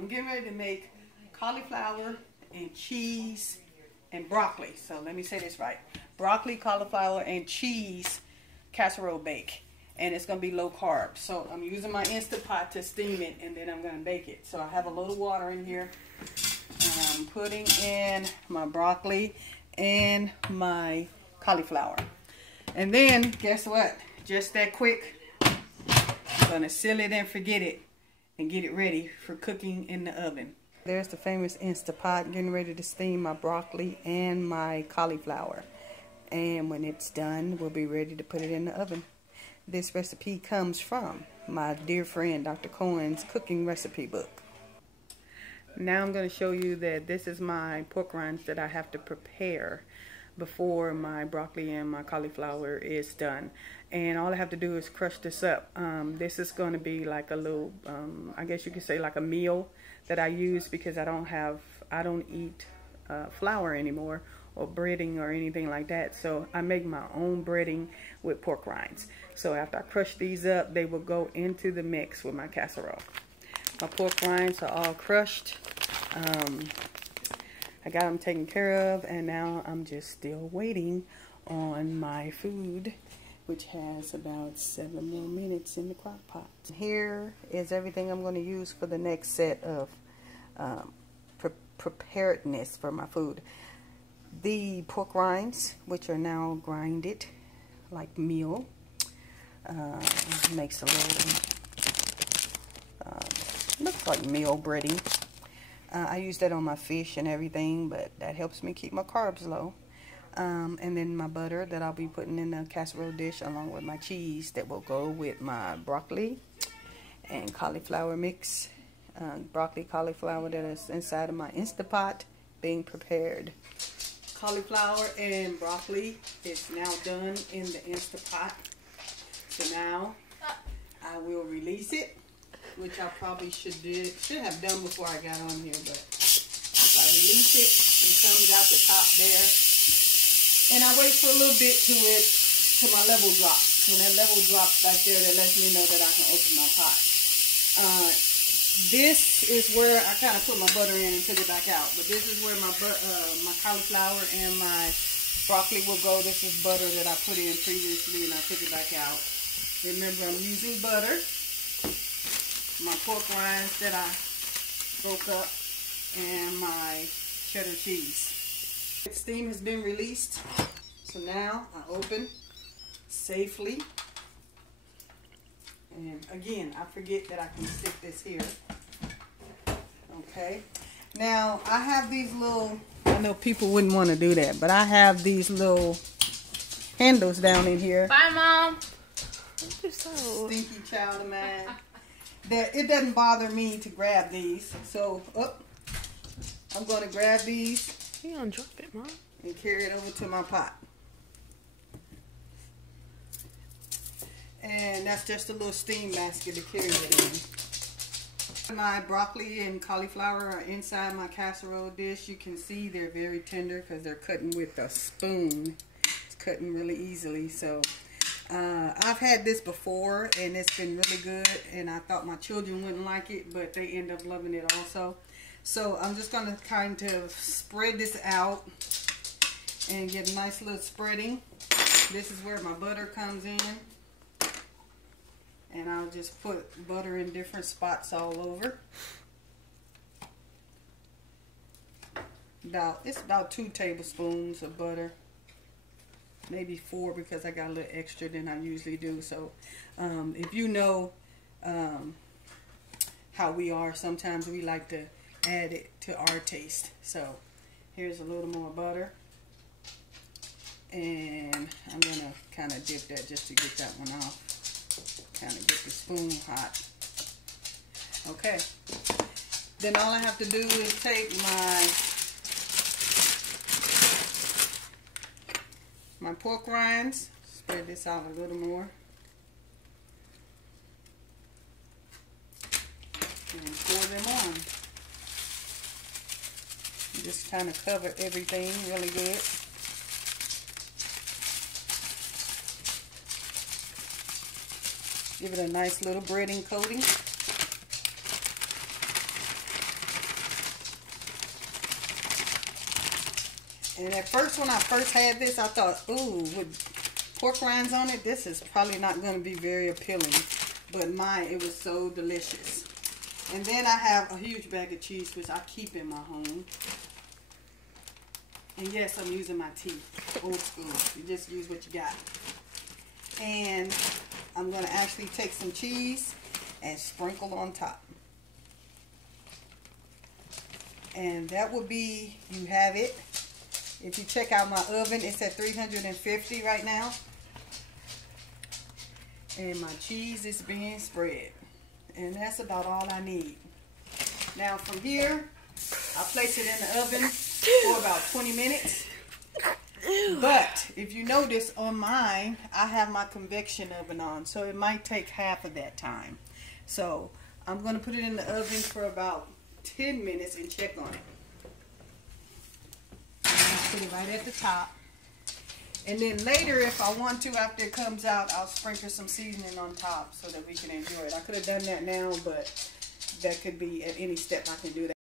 I'm getting ready to make cauliflower and cheese and broccoli. So let me say this right. Broccoli, cauliflower, and cheese casserole bake. And it's going to be low carb. So I'm using my Instant Pot to steam it, and then I'm going to bake it. So I have a little water in here. I'm putting in my broccoli and my cauliflower. And then, guess what? Just that quick. I'm going to seal it and forget it and get it ready for cooking in the oven. There's the famous Instant Pot, getting ready to steam my broccoli and my cauliflower. And when it's done, we'll be ready to put it in the oven. This recipe comes from my dear friend Dr. Cohen's cooking recipe book. Now I'm going to show you that this is my pork rinds that I have to prepare before my broccoli and my cauliflower is done. And all I have to do is crush this up. This is going to be like a little, I guess you could say like a meal that I use because I don't eat flour anymore or breading or anything like that. So I make my own breading with pork rinds. So after I crush these up, they will go into the mix with my casserole. My pork rinds are all crushed. I got them taken care of, and now I'm just still waiting on my food, which has about 7 more minutes in the crock pot. Here is everything I'm going to use for the next set of preparedness for my food. The pork rinds, which are now grinded like meal, makes a little, looks like meal breading. I use that on my fish and everything, but that helps me keep my carbs low. And then my butter that I'll be putting in the casserole dish along with my cheese that will go with my broccoli and cauliflower mix. Broccoli, cauliflower that is inside of my Instant Pot being prepared. Cauliflower and broccoli is now done in the Instant Pot. So now I will release it, which I probably should have done before I got on here, but if I release it, it comes out the top there. And I wait for a little bit till my level drops. When that level drops back there, that lets me know that I can open my pot. This is where I kind of put my butter in and took it back out. But this is where my cauliflower and my broccoli will go. This is butter that I put in previously and I took it back out. Remember, I'm using butter. My pork rinds that I broke up, and my cheddar cheese. Steam has been released, so now I open safely. And again, I forget that I can stick this here. Okay. Now I have these little, I know people wouldn't want to do that, but I have these little handles down in here. Bye, Mom. Stinky child of mine. That it doesn't bother me to grab these. So I'm going to grab these. You gonna drop it, Mom? And carry it over to my pot. And that's just a little steam basket to carry it in. My broccoli and cauliflower are inside my casserole dish. You can see they're very tender because they're cutting with a spoon. It's cutting really easily. So I've had this before and it's been really good, and I thought my children wouldn't like it, but they end up loving it also. So I'm just going to kind of spread this out and get a nice little spreading. This is where my butter comes in. And I'll just put butter in different spots all over. It's about 2 tablespoons of butter. Maybe 4 because I got a little extra than I usually do. So if you know how we are, sometimes we like to add it to our taste. So here's a little more butter. And I'm going to kind of dip that just to get that one off. Kind of get the spoon hot. Okay. Then all I have to do is take my pork rinds, spread this out a little more, and pour them on. Just kind of cover everything really good. Give it a nice little breading coating. And at first, when I first had this, I thought, ooh, with pork rinds on it, this is probably not going to be very appealing. But mine, it was so delicious. And then I have a huge bag of cheese, which I keep in my home. And yes, I'm using my teeth, old school. You just use what you got. And I'm going to actually take some cheese and sprinkle on top. And that will be, you have it. If you check out my oven, it's at 350 right now. And my cheese is being spread. And that's about all I need. Now from here, I place it in the oven for about 20 minutes. But if you notice on mine, I have my convection oven on. So it might take half of that time. So I'm going to put it in the oven for about 10 minutes and check on it. Put it right at the top. And then later, if I want to, after it comes out, I'll sprinkle some seasoning on top so that we can enjoy it. I could have done that now, but that could be at any step I can do that.